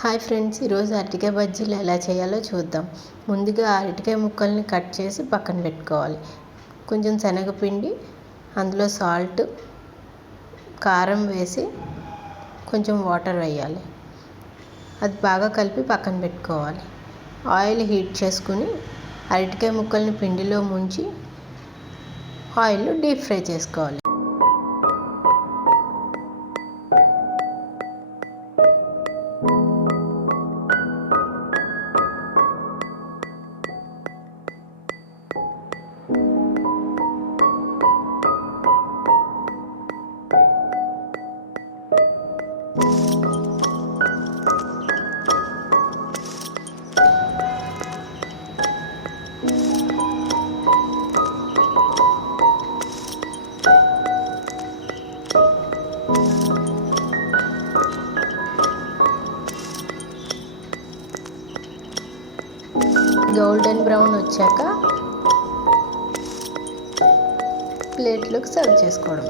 Hi friends, ఈరోజు అరటికాయ బజ్జీలు ఎలా చేయాలో చూద్దాం. ముందుగా అరటికాయ ముక్కల్ని కట్ చేసి పక్కన పెట్టుకోవాలి. కొంచెం శనగపిండి, అందులో సాల్ట్, కారం వేసి కొంచెం వాటర్ వేయాలి. అది బాగా కలిపి పక్కన పెట్టుకోవాలి. ఆయిల్ హీట్ చేసుకుని అరటికాయ ముక్కల్ని పిండిలో ముంచి ఆయిల్లో డీప్ ఫ్రై చేసుకోవాలి. గోల్డెన్ బ్రౌన్ వచ్చాక ప్లేట్లోకి సర్వ్ చేసుకోవడం.